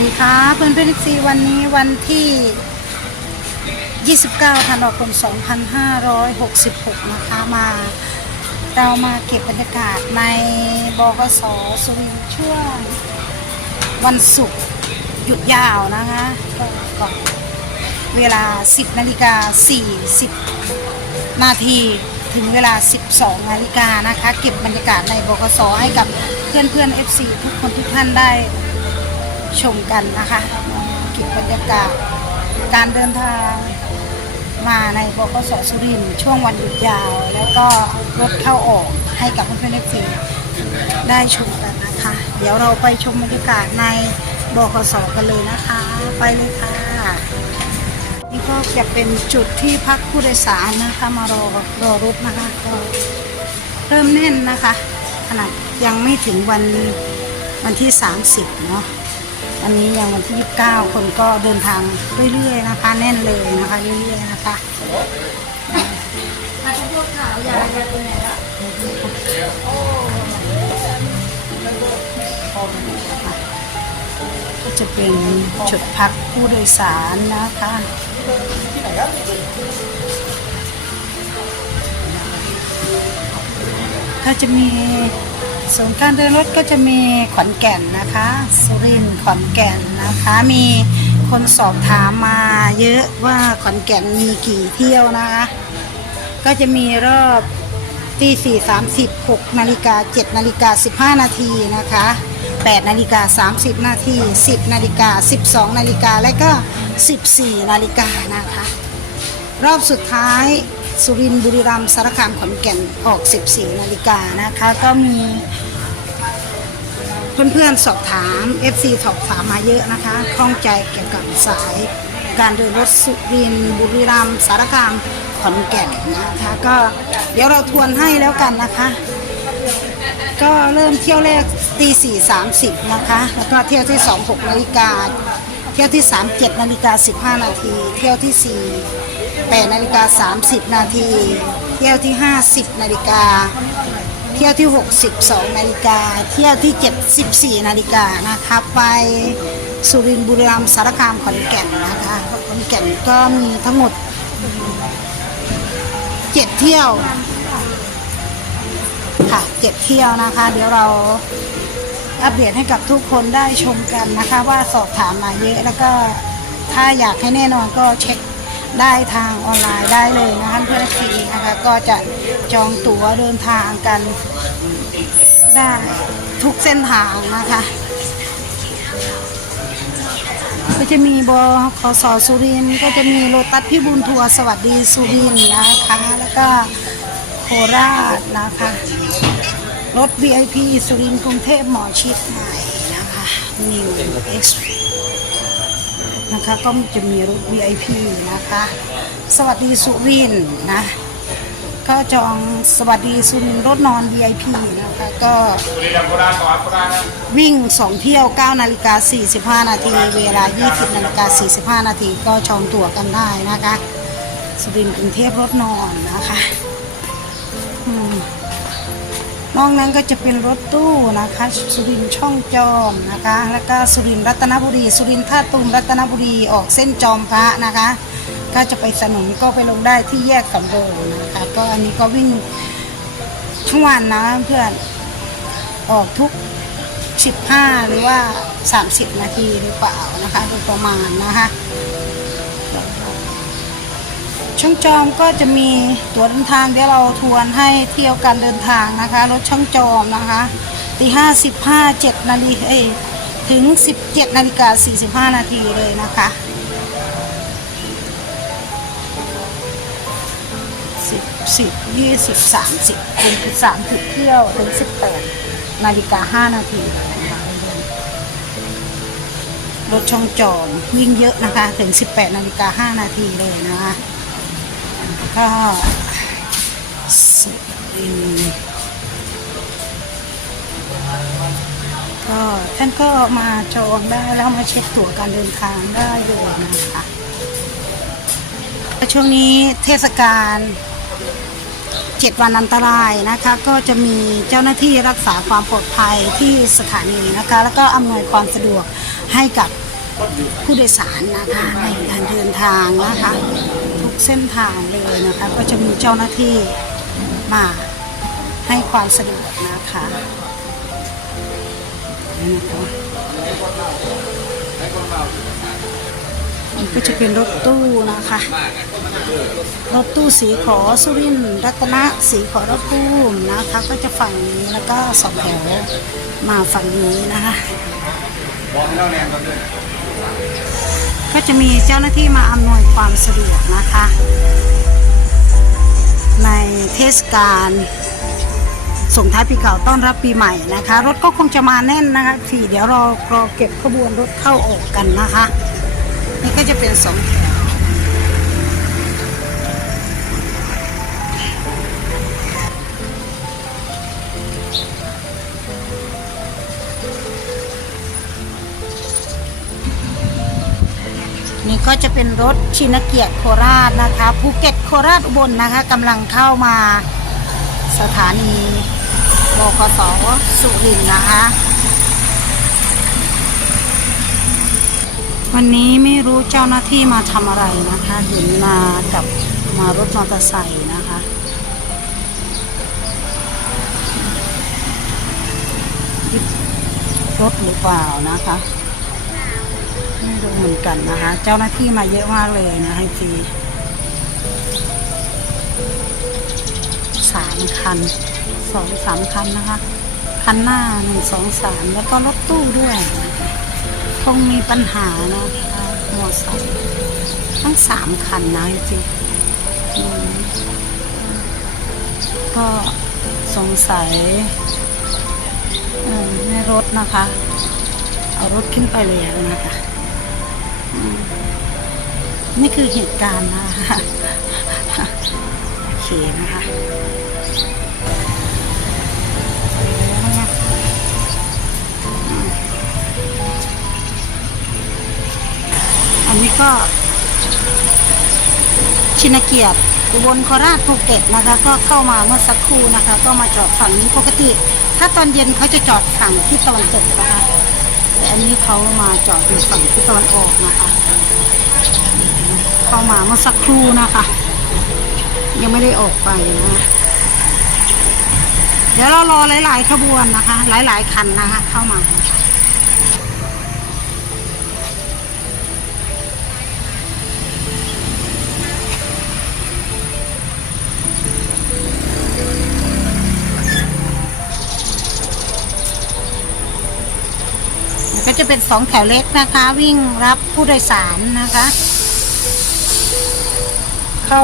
สดีครับเพื่อนเพื่อนซีวันนี้วันที่ 29ธันวาคม 2566 นะคะมา เรามาเก็บบรรยากาศในบกสสุรินช่วงวันศุกร์หยุดยาวนะคะก็ก่อนเวลา 10นาฬิกา40 นาทีถึงเวลา 12นาฬิกานะคะ เก็บบรรยากาศในบกสให้กับเพื่อนเพื่อนๆ FC ทุกคนทุกท่านได้ ชมกันนะคะเก็บบรรยากาศการเดินทางมาในบกสสุรินช่วงวันหยุดยาว แล้วก็รถเข้าออกให้กับเพื่อนๆเอฟซีได้ชมกันนะคะ เดี๋ยวเราไปชมบรรยากาศในบกสกันเลยนะคะ ไปเลยค่ะ นี่ก็จะเป็นจุดที่พักผู้โดยสารนะคะ มารอรอรถนะคะก็เริ่มแน่นนะคะ ขนาดยังไม่ถึงวันวันที่ 30 เนาะ อันนี้ยังวันที่ 29 คนก็เดินทางเรื่อยๆนะคะ แน่นเลยนะคะ เรื่อยๆนะคะก็จะเป็นจุดพักผู้โดยสารนะคะก็จะมี ส่วนการเดินรถก็จะมีขอนแก่นนะคะ สุรินทร์ขอนแก่นนะคะ มีคนสอบถามมาเยอะว่าขอนแก่นมีกี่เที่ยวนะคะ ก็จะมีรอบตีสี่สามสิบหกนาฬิกาเจ็ดนาฬิกาสิบห้านาทีนะคะแปดนาฬิกาสามสิบนาทีสิบนาฬิกาสิบสองนาฬิกาและก็สิบสี่นาฬิกานะคะ รอบสุดท้าย สุรินทร์บุรีรัมย์สารคามขอนแก่นออก 14 นาฬิกานะคะ ก็มีเพื่อนๆสอบถาม FC สอบถามมาเยอะนะคะข้องใจเกี่ยวกับสายการเดินรถสุรินทร์บุรีรัมย์สารคามขอนแก่นนะคะ ก็เดี๋ยวเราทวนให้แล้วกันนะคะ ก็เริ่มเที่ยวแรกตีสี่สามสิบนะคะ แล้วก็เที่ยวที่สองหกนาฬิกาเที่ยวที่สามเจ็ดนาฬิกาสิบห้านาที เที่ยวที่สี่ แปดนาฬิกาสามสิบนาที เที่ยวที่ห้าสิบนาฬิกา เที่ยวที่หกสิบสองนาฬิกา เที่ยวที่เจ็ดสิบสี่นาฬิกานะคะไปสุรินทร์บุรีรัมย์สารคามขอนแก่นนะคะขอนแก่นก็มีทั้งหมดเจ็ดเที่ยวค่ะเจ็ดเที่ยวนะคะ เดี๋ยวเราอัปเดตให้กับทุกคนได้ชมกันนะคะ ว่าสอบถามมาเยอะแล้วก็ถ้าอยากให้แน่นอนก็เช็ค ได้ทางออนไลน์ได้เลยนะคะเพื่อนทีนะคะก็จะจองตั๋วเดินทางกันได้ทุกเส้นทางนะคะก็จะมีบขสสุรินทร์ก็จะมีโลตัสพิบูลทัวร์สวัสดีสุรินทร์นะคะ แล้วก็โคราชนะคะ รถ VIP สุรินทร์กรุงเทพหมอชิดใหม่นะคะ New X นะคะ ก็จะมีรถ VIP นะคะ สวัสดีสุรินนะก็จองสวัสดีสุรินทร์รถนอน VIP นะคะ ก็วิ่ง 2 เที่ยว 9 นาฬิกา 45 นาที เวลา 20 นาฬิกา 45 นาทีก็จองตั๋วกันได้นะคะ สุรินทร์กรุงเทพรถนอนนะคะ อืม นอกนั้นก็จะเป็นรถตู้นะคะ สุรินช่องจอมนะคะ แล้วก็สุรินรัตนบุรี สุรินท่าตูมรัตนบุรีออกเส้นจอมพระนะคะ ก็จะไปสนุนก็ไปลงได้ที่แยกสำโรงนะคะ ก็อันนี้ก็วิ่งทุกวันนะเพื่อนออกทุก 15 หรือว่า 30 นาทีหรือเปล่านะคะโดยประมาณนะคะ ช่องจอมก็จะมีตั๋วเดินทางเดี๋ยวเราทวนให้เที่ยวการเดินทางนะคะ รถช่องจอมนะคะตีห้าสิบห้าเจ็ดนาฬิกาเอ้ถึงสิบเจ็ดนาฬิกาสี่สิบห้านาทีเลยนะคะสิบสิบยี่สิบสามสิบเป็นสามสิบเที่ยวถึงสิบแปดนาฬิกาห้านาทีนะคะรถช่องจอมวิ่งเยอะนะคะ ถึง 18นาฬิกา5นาทีเลยนะคะ ก็สุรินก็ท่านก็มาจองได้แล้วมาเช็คตั๋วการเดินทางได้เลยนะคะช่วงนี้เทศกาลเจ็ดวันอันตรายนะคะ ก็จะมีเจ้าหน้าที่รักษาความปลอดภัยที่สถานีนะคะ แล้วก็อำนวยความสะดวกให้กับผู้โดยสารนะคะในการเดินทางนะคะ เส้นทางเลยนะคะ ก็จะมีเจ้าหน้าที่มาให้ความสะดวกนะคะนี่นะคะนี่ก็จะเป็นรถตู้นะคะ รถตู้สีขอสุรินรัตนะสีขอรถตู้นะคะ ก็จะฝั่งนี้แล้วก็สองแถวมาฝั่งนี้นะคะ ก็จะมีเจ้าหน้าที่มาอำนวยความสะดวกนะคะ ในเทศกาลส่งท้ายปีเก่าต้อนรับปีใหม่นะคะ รถก็คงจะมาแน่นนะคะทีเดี๋ยวรอรอเก็บขบวนรถเข้าออกกันนะคะ นี่ก็จะเป็นสองแถ นี่ก็จะเป็นรถชินเกียรติโคราชนะคะภูเก็ตโคราชอุบลนะคะกำลังเข้ามาสถานีบกสสุรินทร์นะคะ วันนี้ไม่รู้เจ้าหน้าที่มาทำอะไรนะคะ เห็นมากับมารถมอเตอร์ไซค์นะคะรถหรือเปล่านะคะ ไม่รู้เหมือนกันนะคะ เจ้าหน้าที่มาเยอะมากเลยนะให้ฟรีสามคันสองสามคันนะคะ คันหน้าหนึ่งสองสามแล้วก็รถตู้ด้วยคงมีปัญหานะคะมอไซค์ทั้งสามคันนะจริงก็สงสัยในรถนะคะ เอารถขึ้นไปแล้วนะคะ นี่คือเหตุการณ์นะคะโอเคนะคะอันนี้ก็ ชินเกียรติอุบลโคราชภูเก็ตนะคะ ก็เข้ามาเมื่อสักครู่นะคะ ก็มาจอดฝั่งนี้ปกติ ถ้าตอนเย็นเขาจะจอดฝั่งที่ตะวันตกนะคะ แต่อันนี้เขามาจอดอยู่ฝั่งที่ตะวันออกนะคะ เข้ามาเมื่อสักครู่นะคะ ยังไม่ได้ออกไปนะเดี๋ยวเรารอหลาย ๆ ขบวนนะคะ หลาย ๆ คันนะคะ เข้ามา ก็จะเป็นสองแถวเล็กนะคะ วิ่งรับผู้โดยสารนะคะ เข้า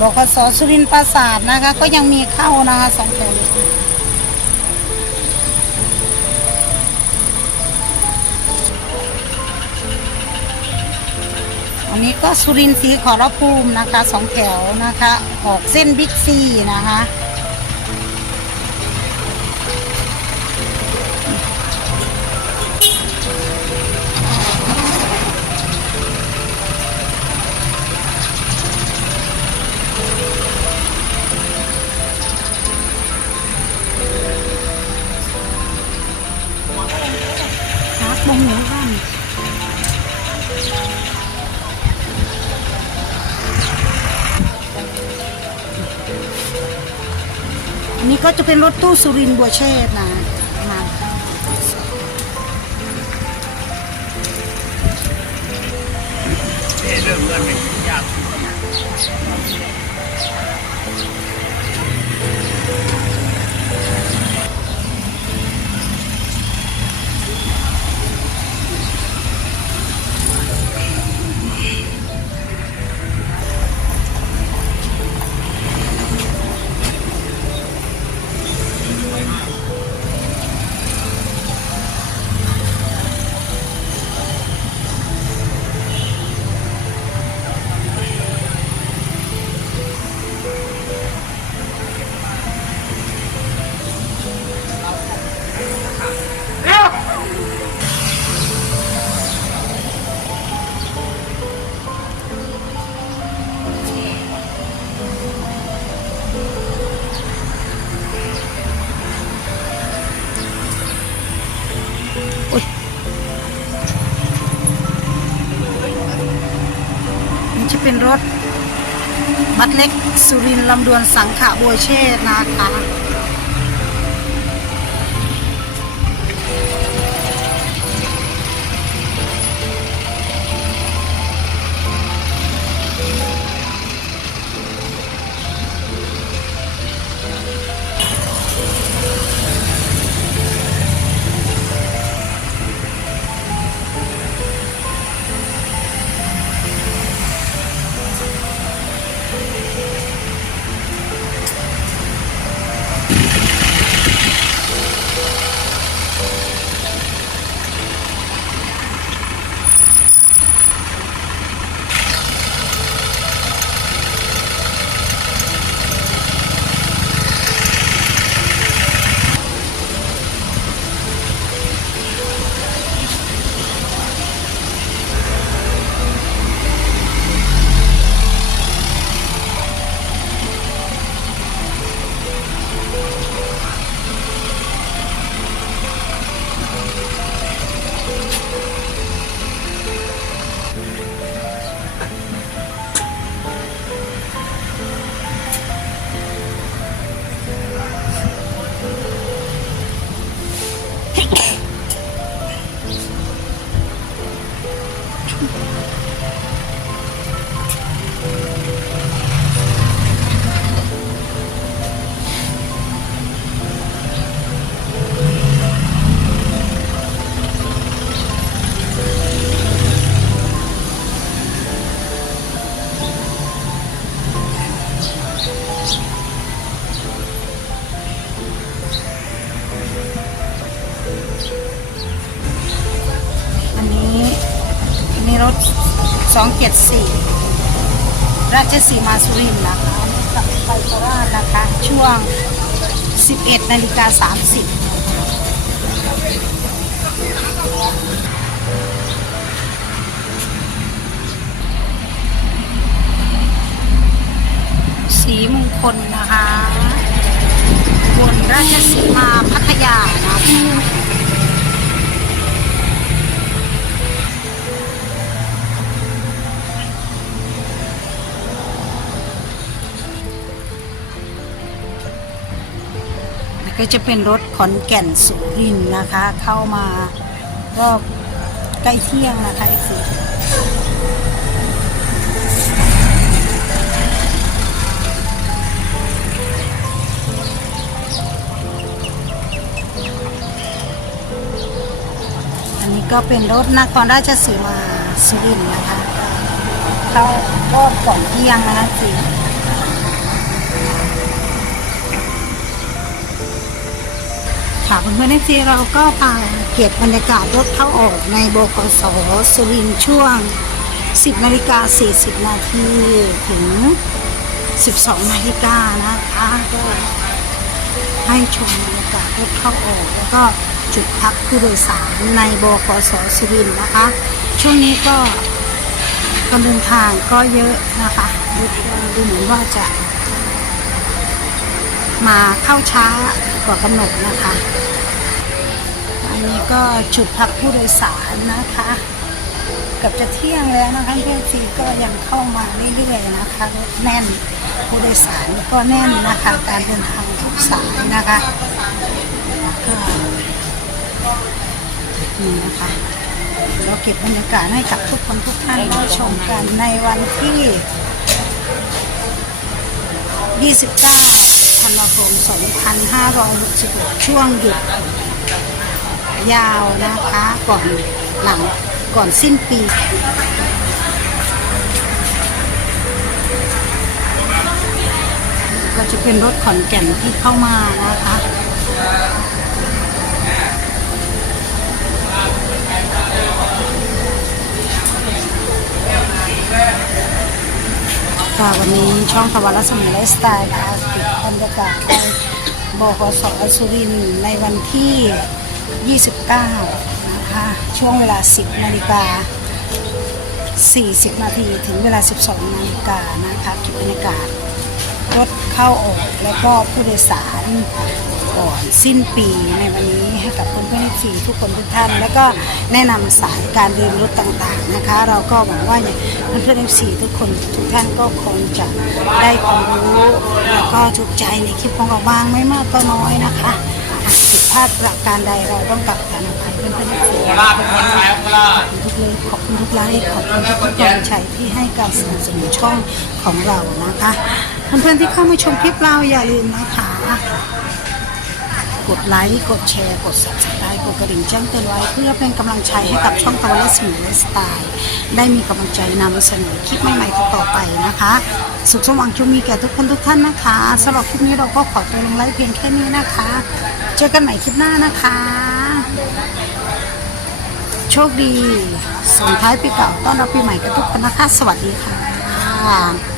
บกสสุรินทร์ปราสาทนะคะ ก็ยังมีเข้านะคะสองแถวอันนี้ก็สุรินทร์ศรีขอรภูมินะคะสองแถวนะคะ ออกเส้นบิ๊กซีนะคะ เป็นรถตู้สุรินบัวเชษนะมาเรื่อเงินเป็นยาก บัดเล็กสุรินลำดวนสังขะบัวเชษนะคะ 274 ราชสีมาสุรินทร์นะคะกับไฟโคราชนะคะ ช่วง 11นาฬิกา30สีมงคลนะคะ บนราชสีมาพัทยานะ ก็จะเป็นรถขอนแก่นสุรินนะคะ เข้ามารอบใกล้เที่ยงนะคะสิอันนี้ก็เป็นรถนครราชสีมาสุรินนะคะ เข้ารอบก่อนเที่ยงนะคะสิ ค่ะเพื่อนๆทีเราก็พาเก็บบรรยากาศรถเข้าออกในบกสสุรินช่วง 10นาฬิกา40นาทีถึง 12นาฬิกานะคะก็ให้ชมบรรยากาศรถเข้าออกแล้วก็จุดพักผู้โดยสารในบกสสุรินนะคะ ช่วงนี้ก็การเดินทางก็เยอะนะคะดูเหมือนว่าจะ มาเข้าช้ากว่ากำหนดนะคะ อันนี้ก็จุดพักผู้โดยสารนะคะกับจะเที่ยงแล้วนะคะเพื่อนทีก็ยังเข้ามาเรื่อยๆนะคะรถแน่นผู้โดยสารก็แน่นนะคะ การเดินทางทุกสายนะคะก็นี่นะคะเราเก็บบรรยากาศให้กับทุกคนทุกท่านได้ชมกันในวันที่ 29 ธันวาคม 2566 ช่วงหยุดยาวนะคะ ก่อนหลังก่อนสิ้นปีก็จะเป็นรถขอนแก่นที่เข้ามานะคะ ค่ะ วันนี้ช่องทวารรัศมีไลฟ์สไตล์ค่ะติดบรรยากาศไปบกสสุรินในวันที่ 29 นะคะ ช่วงเวลา 10 นาฬิกา 40 นาทีถึงเวลา 12 นาฬิกานะคะเก็บบรรยากาศรถเข้าออก แล้วก็ผู้โดยสาร ก่อนสิ้นปีในวันนี้ให้กับเพื่อนๆสี่ทุกคนทุกท่าน แล้วก็แนะนำสายการเดินรถต่างๆนะคะ เราก็หวังว่าเพื่อนๆสี่ทุกคนทุกท่านก็คงจะได้ความรู้แล้วก็ถูกใจในคลิปของเราบ้างไม่มากก็น้อยนะคะหากผิดพลาดประการใดเราต้องกลับกันอภัยเพื่อนๆสี่โคราชเป็นคนไทยโคราชขอบคุณทุกไลค์ขอบคุณทุกกำลังใจที่ให้การสนับสนุนช่องของเรานะคะ เพื่อนๆที่เข้ามาชมคลิปเราอย่าลืมนะคะ กดไลค์กดแชร์กด subscribe กดกระดิ่งแจ้งเตือนไว้ เพื่อเป็นกำลังใจให้กับช่องตะวันและสีและสไตล์ได้มีกำลังใจนำเสนอคลิปใหม่ๆต่อไปนะคะ สุขสมหวังจงมีแก่ทุกคนทุกท่านนะคะสำหรับคลิปนี้เราก็ขอตัวลงไลค์เพียงแค่นี้นะคะ เจอกันใหม่คลิปหน้านะคะ โชคดีส่งท้ายปีเก่าต้อนรับปีใหม่กับทุกคนนะคะ สวัสดีค่ะ